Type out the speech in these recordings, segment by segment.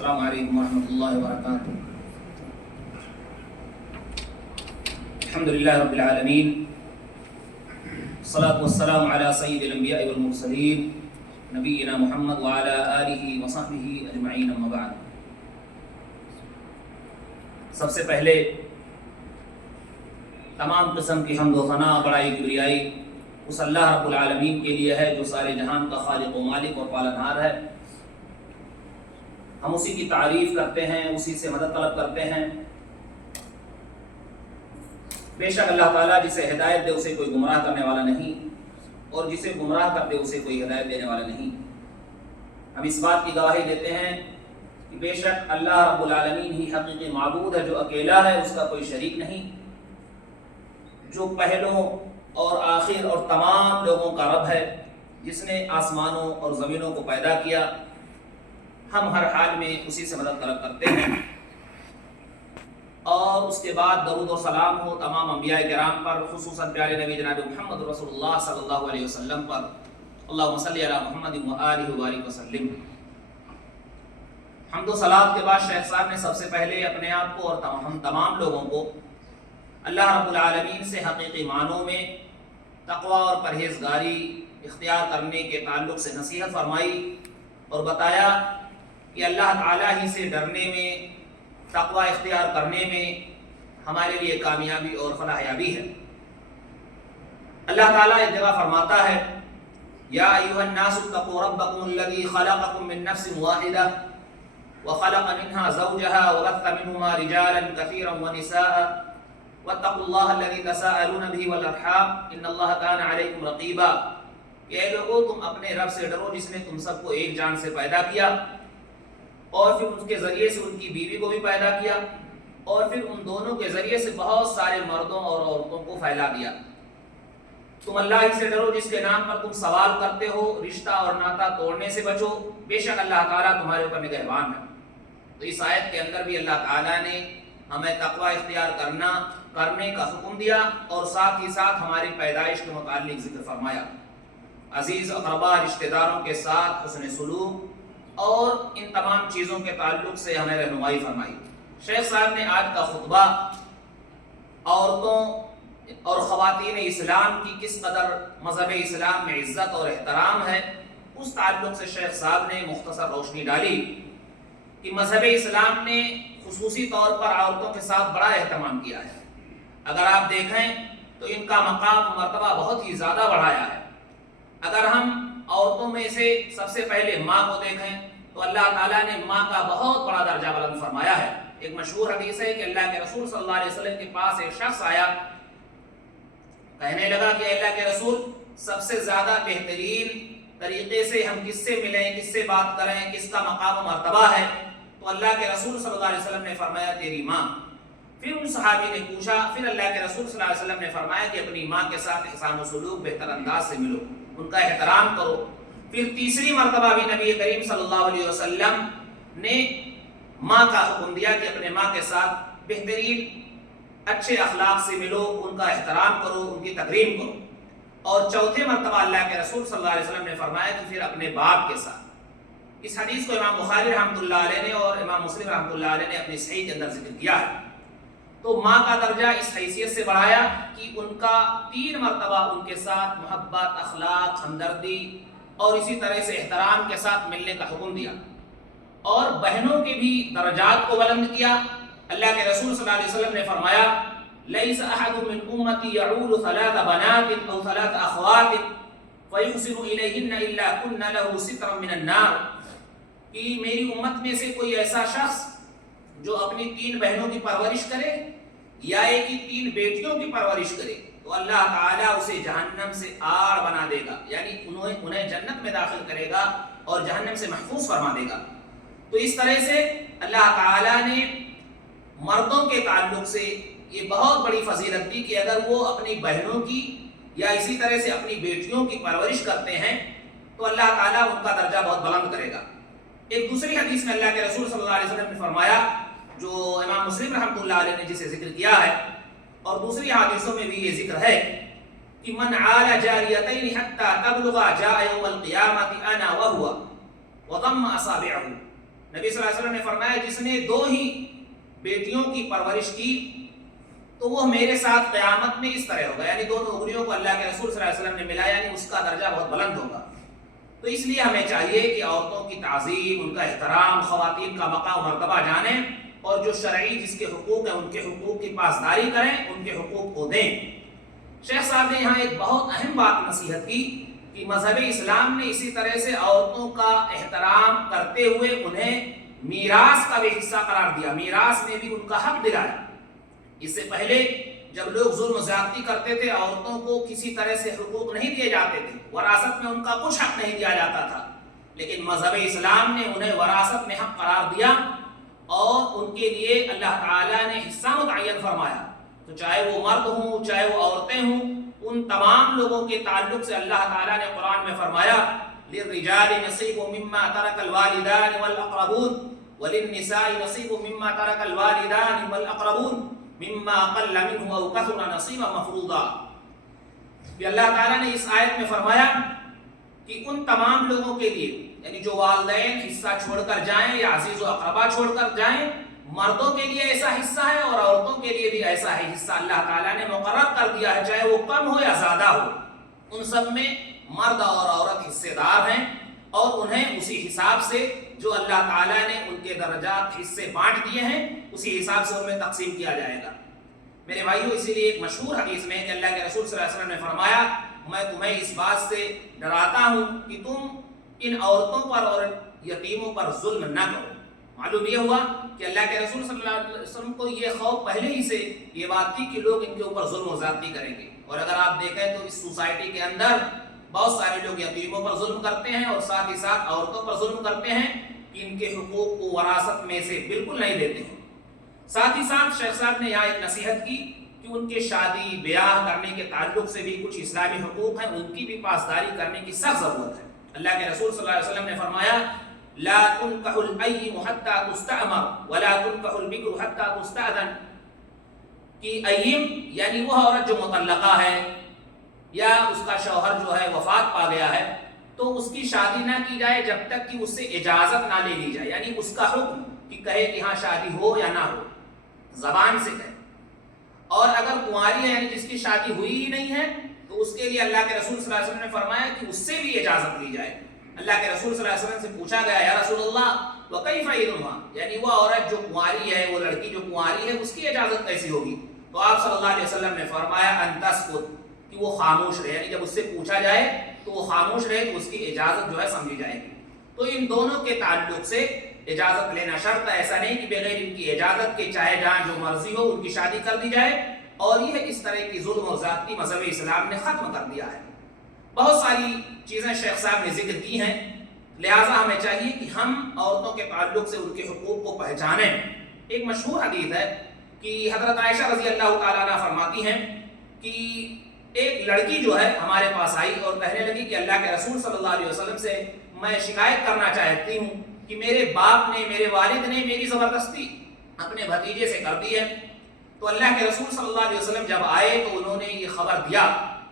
السلام علیکم ورحمۃ اللہ وبرکاتہ۔ الحمدللہ رب العالمین، الصلاۃ والسلام علی سید الانبیاء والمرسلین نبینا محمد وعلی آلہ وصحبہ اجمعین، اما بعد۔ سب سے پہلے تمام قسم کی حمد و ثنا، بڑائی کبریائی اس اللہ رب العالمین کے لیے ہے جو سارے جہان کا خالق و مالک اور پالنہار ہے۔ ہم اسی کی تعریف کرتے ہیں، اسی سے مدد طلب کرتے ہیں۔ بے شک اللہ تعالیٰ جسے ہدایت دے اسے کوئی گمراہ کرنے والا نہیں، اور جسے گمراہ کر دے اسے کوئی ہدایت دینے والا نہیں۔ ہم اس بات کی گواہی دیتے ہیں کہ بے شک اللہ رب العالمین ہی حقیقی معبود ہے، جو اکیلا ہے، اس کا کوئی شریک نہیں، جو پہلوں اور آخر اور تمام لوگوں کا رب ہے، جس نے آسمانوں اور زمینوں کو پیدا کیا۔ ہم ہر حال میں اسی سے مدد طلب کرتے ہیں، اور اس کے بعد درود و سلام ہو تمام انبیاء کرام پر، خصوصاً پیارے نبی جناب محمد رسول اللہ صلی اللہ علیہ وسلم پر۔ اللہم صلی علی محمد وآلہ وبارک وسلم۔ حمد و صلات کے بعد شیخ صاحب نے سب سے پہلے اپنے آپ کو اور ہم تمام لوگوں کو اللہ رب العالمین سے حقیقی معنوں میں تقوی اور پرہیزگاری اختیار کرنے کے تعلق سے نصیحت فرمائی، اور بتایا کہ اللہ تعالیٰ ہی سے ڈرنے میں، تقوی اختیار کرنے میں ہمارے لیے کامیابی اور فلاح یابی ہے۔ اللہ تعالیٰ ایک جگہ فرماتا ہے، یا ایھا الناس اتقوا ربکم الذی خلقکم من نفس واحدہ وخلق منها زوجها وبث منهما رجالا كثيرا ونساء واتقوا الله الذي تساءلون به والارحام ان الله كان عليكم رقيبا۔ کہ اے لوگو، تم اپنے رب سے ڈرو جس نے تم سب کو ایک جان سے پیدا کیا، اور پھر اس کے ذریعے سے ان کی بیوی کو بھی پیدا کیا، اور پھر ان دونوں کے ذریعے سے بہت سارے مردوں اور عورتوں کو پھیلا دیا۔ تم اللہ ہی سے ڈرو جس کے نام پر تم سوال کرتے ہو، رشتہ اور ناتا توڑنے سے بچو، بے شک اللہ تعالیٰ تمہارے اوپر نگہبان ہے۔ تو اس آیت کے اندر بھی اللہ تعالیٰ نے ہمیں تقوی اختیار کرنے کا حکم دیا، اور ساتھ ہی ساتھ ہماری پیدائش کے متعلق ذکر فرمایا۔ عزیز اقربا، رشتہ داروں کے ساتھ حسن سلوک اور ان تمام چیزوں کے تعلق سے ہمیں رہنمائی فرمائی۔ شیخ صاحب نے آج کا خطبہ عورتوں اور خواتین اسلام کی کس قدر مذہب اسلام میں عزت اور احترام ہے، اس تعلق سے شیخ صاحب نے مختصر روشنی ڈالی کہ مذہب اسلام نے خصوصی طور پر عورتوں کے ساتھ بڑا اہتمام کیا ہے۔ اگر آپ دیکھیں تو ان کا مقام مرتبہ بہت ہی زیادہ بڑھایا ہے۔ اگر ہم عورتوں میں سے سب سے پہلے ماں کو دیکھیں تو اللہ تعالیٰ نے ماں کا بہت بڑا درجہ بلند فرمایا ہے۔ ایک مشہور حدیث ہے کہ اللہ کے رسول صلی اللہ علیہ وسلم کے پاس ایک شخص آیا، کہنے لگا کہ اللہ کے رسول، سب سے زیادہ بہترین طریقے سے ہم کس سے ملیں، کس سے بات کریں، کس کا مقام و مرتبہ ہے؟ تو اللہ کے رسول صلی اللہ علیہ وسلم نے فرمایا تیری ماں۔ پھر ان صحابی نے پوچھا، پھر اللہ کے رسول صلی اللہ علیہ وسلم نے فرمایا کہ اپنی ماں کے ساتھ احسان و سلوک بہتر انداز سے ملو، ان کا احترام کرو۔ پھر تیسری مرتبہ بھی نبی کریم صلی اللہ علیہ وسلم نے ماں کا حکم دیا کہ اپنے ماں کے ساتھ بہترین اچھے اخلاق سے ملو، ان کا احترام کرو، ان کی تکریم کرو۔ اور چوتھے مرتبہ اللہ کے رسول صلی اللہ علیہ وسلم نے فرمایا کہ پھر اپنے باپ کے ساتھ۔ اس حدیث کو امام بخاری رحمۃ اللہ علیہ نے اور امام مسلم رحمۃ اللہ علیہ نے اپنی صحیح کے اندر ذکر کیا ہے۔ تو ماں کا درجہ اس حیثیت سے بڑھایا کہ ان کا 3 مرتبہ ان کے ساتھ محبت، اخلاق، ہمدردی اور اسی طرح سے احترام کے ساتھ ملنے کا حکم دیا۔ اور بہنوں کے بھی درجات کو بلند کیا۔ اللہ کے رسول صلی اللہ علیہ وسلم نے فرمایا، لیس احد من امتی یعول 3 بنات او 3 اخوات فیحسن الیہن الا کن له سترا من النار۔ کہ میری امت میں سے کوئی ایسا شخص جو اپنی 3 بہنوں کی پرورش کرے یا ایک ہی 3 بیٹیوں کی پرورش کرے تو اللہ تعالیٰ اسے جہنم سے آڑ بنا دے گا، یعنی انہیں جنت میں داخل کرے گا اور جہنم سے محفوظ فرما دے گا۔ تو اس طرح سے اللہ تعالیٰ نے مردوں کے تعلق سے یہ بہت بڑی فضیلت دی کہ اگر وہ اپنی بہنوں کی یا اسی طرح سے اپنی بیٹیوں کی پرورش کرتے ہیں تو اللہ تعالیٰ ان کا درجہ بہت بلند کرے گا۔ ایک دوسری حدیث میں اللہ کے رسول صلی اللہ علیہ وسلم نے فرمایا، جو امام مسلم رحمۃ اللہ علیہ نے جسے ذکر کیا ہے، اور دوسری حدیثوں میں بھی یہ ذکر ہے کہ من عال جاریتین حتی تبلغ جاء یوم القیامۃ انا وهو وضم اصابعه، نبی صلی اللہ علیہ وسلم نے فرمایا جس نے 2 ہی بیٹیوں کی پرورش کی تو وہ میرے ساتھ قیامت میں اس طرح ہوگا، یعنی 2 نوکریوں کو اللہ کے رسول صلی اللہ علیہ وسلم نے ملایا، یعنی اس کا درجہ بہت بلند ہوگا۔ تو اس لیے ہمیں چاہیے کہ عورتوں کی تعظیم، ان کا احترام، خواتین کا مقام و مرتبہ جانیں، اور جو شرعی جس کے حقوق ہیں ان کے حقوق کی پاسداری کریں، ان کے حقوق کو دیں۔ شیخ صاحب نے یہاں ایک بہت اہم بات نصیحت کی کہ مذہب اسلام نے اسی طرح سے عورتوں کا احترام کرتے ہوئے انہیں میراث کا بھی حصہ قرار دیا، میراث میں بھی ان کا حق دلایا۔ اس سے پہلے جب لوگ ظلم و زیادتی کرتے تھے، عورتوں کو کسی طرح سے حقوق نہیں دیے جاتے تھے، وراثت میں ان کا کچھ حق نہیں دیا جاتا تھا، لیکن مذہب اسلام نے انہیں وراثت میں حق قرار دیا اور ان کے لیے اللہ تعالیٰ نے حصہ متعین فرمایا۔ تو چاہے وہ مرد ہوں، چاہے وہ عورتیں ہوں، ان تمام لوگوں کے تعلق سے اللہ تعالیٰ نے قرآن میں فرمایا للرجال نصیب مما ترک الوالدان والاقربون وللنساء نصیب مما ترک الوالدان والاقربون مما قل منه او كثر نصیبا مفروضا۔ کہ اللہ تعالیٰ نے اس آیت میں فرمایا کہ ان تمام لوگوں کے لیے، یعنی جو والدین حصہ چھوڑ کر جائیں یا عزیز و اقربا چھوڑ کر جائیں، مردوں کے لیے ایسا حصہ ہے اور عورتوں کے لیے بھی ایسا ہے حصہ اللہ تعالیٰ نے مقرر کر دیا ہے، چاہے وہ کم ہو یا زیادہ ہو، ان سب میں مرد اور عورت حصے دار ہیں، اور انہیں اسی حساب سے جو اللہ تعالیٰ نے ان کے درجات حصے بانٹ دیے ہیں اسی حساب سے ان میں تقسیم کیا جائے گا۔ میرے بھائیوں، اسی لیے ایک مشہور حدیث میں کہ اللہ کے رسول صلی اللہ علیہ وسلم نے فرمایا میں تمہیں اس بات سے ڈراتا ہوں کہ تم ان عورتوں پر اور یتیموں پر ظلم نہ کرو۔ معلوم یہ ہوا کہ اللہ کے رسول صلی اللہ علیہ وسلم کو یہ خوف پہلے ہی سے یہ بات تھی کہ لوگ ان کے اوپر ظلم و زیادتی کریں گے، اور اگر آپ دیکھیں تو اس سوسائٹی کے اندر بہت سارے لوگ یتیموں پر ظلم کرتے ہیں اور ساتھ ہی ساتھ عورتوں پر ظلم کرتے ہیں کہ ان کے حقوق کو وراثت میں سے بالکل نہیں دیتے ہیں۔ ساتھ ہی ساتھ شیخ صاحب نے یہاں ایک نصیحت کی کہ ان کے شادی بیاہ کرنے کے تعلق سے بھی کچھ اسلامی حقوق ہیں، ان کی بھی پاسداری کرنے کی سخت ضرورت ہے۔ اللہ کے رسول صلی اللہ علیہ وسلم نے فرمایا لا تنكح الأيم حتى تستأمر ولا تنكح البكر حتى تستأذن، کہ ایم یعنی وہ عورت جو مطلقہ ہے یا اس کا شوہر جو ہے وفات پا گیا ہے تو اس کی شادی نہ کی جائے جب تک کہ اس سے اجازت نہ لے لی جائے، یعنی اس کا حکم کہ کہے کہ ہاں شادی ہو یا نہ ہو، زبان سے کہے۔ اور اگر کنواری ہے یعنی جس کی شادی ہوئی ہی نہیں ہے تو اس کے لیے اللہ کے رسول صلی اللہ علیہ وسلم نے فرمایا کہ اس سے بھی اجازت لی جائے۔ اللہ کے رسول صلی اللہ علیہ وسلم سے پوچھا گیا یا رسول اللہ وکیف اذنها، یعنی وہ عورت جو کنواری ہے، وہ لڑکی جو کنواری ہے، اس کی اجازت کیسی ہوگی؟ تو آپ صلی اللہ علیہ وسلم نے فرمایا ان تسکت، کہ وہ خاموش رہے، یعنی جب اس سے پوچھا جائے تو وہ خاموش رہے تو اس کی اجازت جو ہے سمجھی جائے گی۔ تو ان دونوں کے تعلق سے اجازت لینا شرط ہے، ایسا نہیں کہ بغیر ان کی اجازت کے چاہے جہاں جو مرضی ہو ان کی شادی کر دی جائے، اور یہ اس طرح کی ظلم و زیادتی مذہب اسلام نے ختم کر دیا ہے۔ بہت ساری چیزیں شیخ صاحب نے ذکر کی ہیں، لہٰذا ہمیں چاہیے کہ ہم عورتوں کے تعلق سے ان کے حقوق کو پہچانیں۔ ایک مشہور حدیث ہے کہ حضرت عائشہ رضی اللہ تعالیٰ عنہ فرماتی ہیں کہ ایک لڑکی جو ہے ہمارے پاس آئی اور کہنے لگی کہ اللہ کے رسول صلی اللہ علیہ وسلم سے میں شکایت کرنا چاہتی ہوں کہ میرے باپ نے، میرے والد نے میری زبردستی اپنے بھتیجے سے کر دی ہے۔ تو اللہ کے رسول صلی اللہ علیہ وسلم جب آئے تو انہوں نے یہ خبر دیا،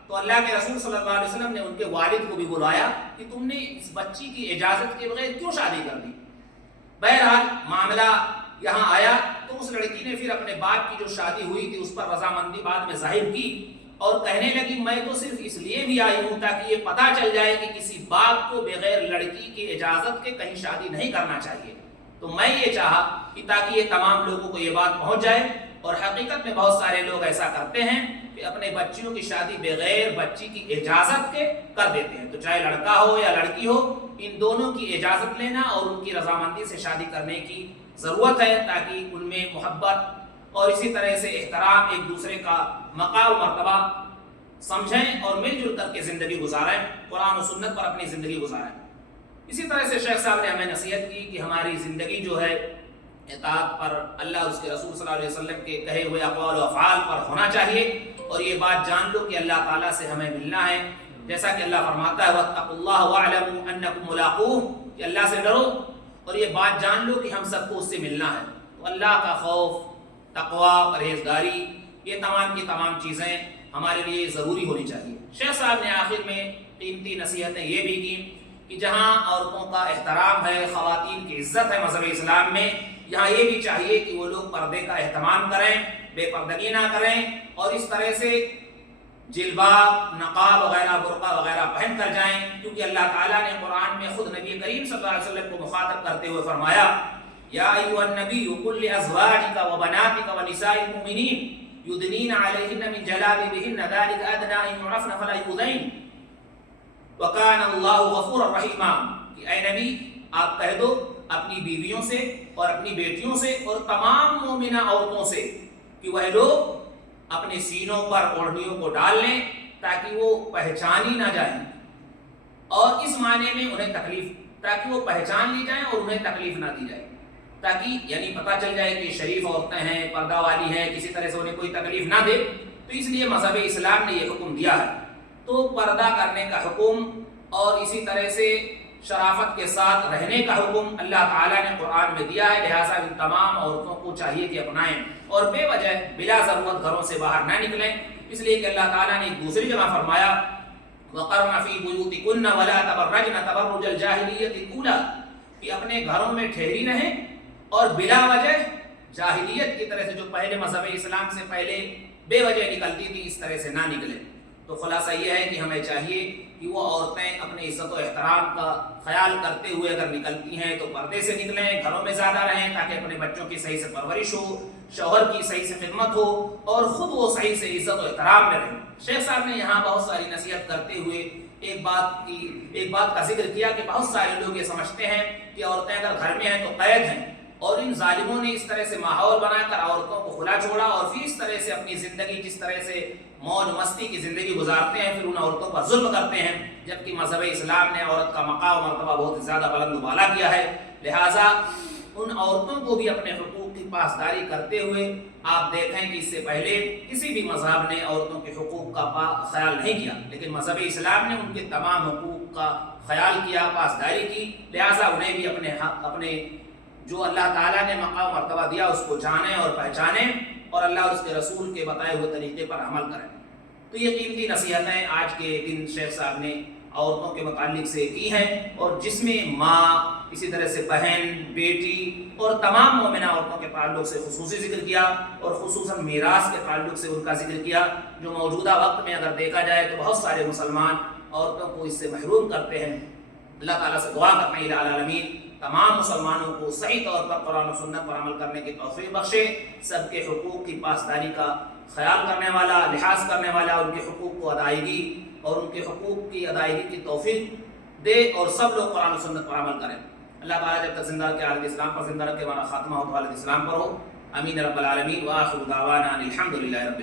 تو اللہ کے رسول صلی اللہ علیہ وسلم نے ان کے والد کو بھی بلایا کہ تم نے اس بچی کی اجازت کے بغیر کیوں شادی کر دی؟ بہرحال معاملہ یہاں آیا تو اس لڑکی نے پھر اپنے باپ کی جو شادی ہوئی تھی اس پر رضامندی بعد میں ظاہر کی اور کہنے لگی میں تو صرف اس لیے بھی آئی ہوں تاکہ یہ پتہ چل جائے کہ کسی باپ کو بغیر لڑکی کی اجازت کے کہیں شادی نہیں کرنا چاہیے۔ تو میں یہ چاہا کہ تاکہ یہ تمام لوگوں کو یہ بات پہنچ جائے، اور حقیقت میں بہت سارے لوگ ایسا کرتے ہیں کہ اپنے بچیوں کی شادی بغیر بچی کی اجازت کے کر دیتے ہیں۔ تو چاہے لڑکا ہو یا لڑکی ہو، ان دونوں کی اجازت لینا اور ان کی رضامندی سے شادی کرنے کی ضرورت ہے تاکہ ان میں محبت اور اسی طرح سے احترام، ایک دوسرے کا مقام و مرتبہ سمجھیں اور مل جل کر کے زندگی گزاریں، قرآن و سنت پر اپنی زندگی گزاریں۔ اسی طرح سے شیخ صاحب نے ہمیں نصیحت کی کہ ہماری زندگی جو ہے اطاعت پر، اللہ اور اس کے رسول صلی اللہ علیہ وسلم کے کہے ہوئے اقوال و افعال پر ہونا چاہیے، اور یہ بات جان لو کہ اللہ تعالیٰ سے ہمیں ملنا ہے، جیسا کہ اللہ فرماتا ہے وَاتَّقُوا اللَّهَ وَاعْلَمُوا أَنَّكُمْ مُلَاقُوهُ، کہ اللہ سے ڈرو اور یہ بات جان لو کہ ہم سب کو اس سے ملنا ہے۔ تو اللہ کا خوف، تقوی، پرہیزگاری، یہ تمام کی تمام چیزیں ہمارے لیے ضروری ہونی چاہیے۔ شیخ صاحب نے آخر میں قیمتی نصیحتیں یہ بھی کی کہ جہاں عورتوں کا احترام ہے، خواتین کی عزت ہے مذہب اسلام میں، یہاں یہ بھی چاہیے کہ وہ لوگ پردے کا اہتمام کریں، بے پردگی نہ کریں، اور اس طرح سے جلباب، نقاب وغیرہ، برقع وغیرہ پہن کر جائیں، کیونکہ اللہ تعالیٰ نے قرآن میں خود نبی کریم صلی اللہ علیہ وسلم کو مخاطب کرتے ہوئے فرمایا یا ایھا النبی قل لازواجک وبناتک ونساء المؤمنین یدنین علیہن من جلابیبہن ذلک ادنی ان یعرفن فلا یؤذین وکان اللہ غفورا رحیما، کہ اے نبی آپ کہہ دو اپنی بیویوں سے اور اپنی بیٹیوں سے اور تمام مومنہ عورتوں سے کہ وہ لوگ اپنے سینوں پر اوڑھنیوں کو ڈال لیں تاکہ وہ پہچانی نہ جائیں، اور اس معنی میں انہیں تکلیف، تاکہ وہ پہچان لی جائیں اور انہیں تکلیف نہ دی جائے، تاکہ یعنی پتہ چل جائے کہ شریف عورتیں ہیں، پردہ والی ہیں، کسی طرح سے انہیں کوئی تکلیف نہ دے۔ تو اس لیے مذہب اسلام نے یہ حکم دیا ہے۔ تو پردہ کرنے کا حکم اور اسی طرح سے شرافت کے ساتھ رہنے کا حکم اللہ تعالیٰ نے قرآن میں دیا ہے، لہٰذا ان تمام عورتوں کو چاہیے کہ اپنائیں اور بے وجہ بلا ضرورت گھروں سے باہر نہ نکلیں، اس لیے کہ اللہ تعالیٰ نے ایک دوسری جگہ فرمایا وَقَرْنَ فِي بُيُوتِكُنَّ وَلَا تَبَرَّجْنَ تَبَرُّجَ الْجَاهِلِيَّةِ الْأُولَىٰ، کہ اپنے گھروں میں ٹھہری رہیں اور بلا وجہ جاہلیت کی طرح سے جو پہلے مذہب اسلام سے پہلے بے وجہ نکلتی تھی اس طرح سے نہ نکلیں۔ تو خلاصہ یہ ہے کہ ہمیں چاہیے کہ وہ عورتیں اپنے عزت و احترام کا خیال کرتے ہوئے اگر نکلتی ہیں تو پردے سے نکلیں، گھروں میں زیادہ رہیں تاکہ اپنے بچوں کی صحیح سے پرورش ہو، شوہر کی صحیح سے خدمت ہو اور خود وہ صحیح سے عزت و احترام میں رہیں۔ شیخ صاحب نے یہاں بہت ساری نصیحت کرتے ہوئے ایک بات کا ذکر کیا کہ بہت سارے لوگ یہ سمجھتے ہیں کہ عورتیں اگر گھر میں ہیں تو قید ہیں، اور ان ظالموں نے اس طرح سے ماحول بنا کر عورتوں کو کھلا چھوڑا اور پھر اس طرح سے اپنی زندگی جس طرح سے موج مستی کی زندگی گزارتے ہیں، پھر ان عورتوں پر ظلم کرتے ہیں، جبکہ مذہب اسلام نے عورت کا مقام و مرتبہ بہت زیادہ بلند و بالا کیا ہے۔ لہٰذا ان عورتوں کو بھی اپنے حقوق کی پاسداری کرتے ہوئے آپ دیکھیں کہ اس سے پہلے کسی بھی مذہب نے عورتوں کے حقوق کا خیال نہیں کیا، لیکن مذہب اسلام نے ان کے تمام حقوق کا خیال کیا، پاسداری کی، لہٰذا انہیں بھی اپنے جو اللہ تعالیٰ نے مقام مرتبہ دیا اس کو جانیں اور پہچانیں اور اللہ اور اس کے رسول کے بتائے ہوئے طریقے پر عمل کریں۔ تو یہ قیمتی نصیحتیں آج کے دن شیخ صاحب نے عورتوں کے متعلق سے کی ہیں، اور جس میں ماں، اسی طرح سے بہن، بیٹی اور تمام مومنہ عورتوں کے تعلق سے خصوصی ذکر کیا، اور خصوصاً میراث کے تعلق سے ان کا ذکر کیا، جو موجودہ وقت میں اگر دیکھا جائے تو بہت سارے مسلمان عورتوں کو اس سے محروم کرتے ہیں۔ اللہ تعالیٰ سے دعا کرتے ہیں الٰہ العالمین تمام مسلمانوں کو صحیح طور پر قرآن و سنت پر عمل کرنے کی توفیق بخشے، سب کے حقوق کی پاسداری کا خیال کرنے والا، لحاظ کرنے والا، ان کے حقوق کو ادائیگی اور ان کے حقوق کی ادائیگی کی توفیق دے، اور سب لوگ قرآن و سنت پر عمل کریں۔ اللہ تعالیٰ جب تک زندہ رکھے حالت اسلام پر زندہ رکھے، ہمارا خاتمہ ہو تو حالت اسلام پر ہو۔ امین رب العالمین، وآخر دعوانا الحمد للہ رب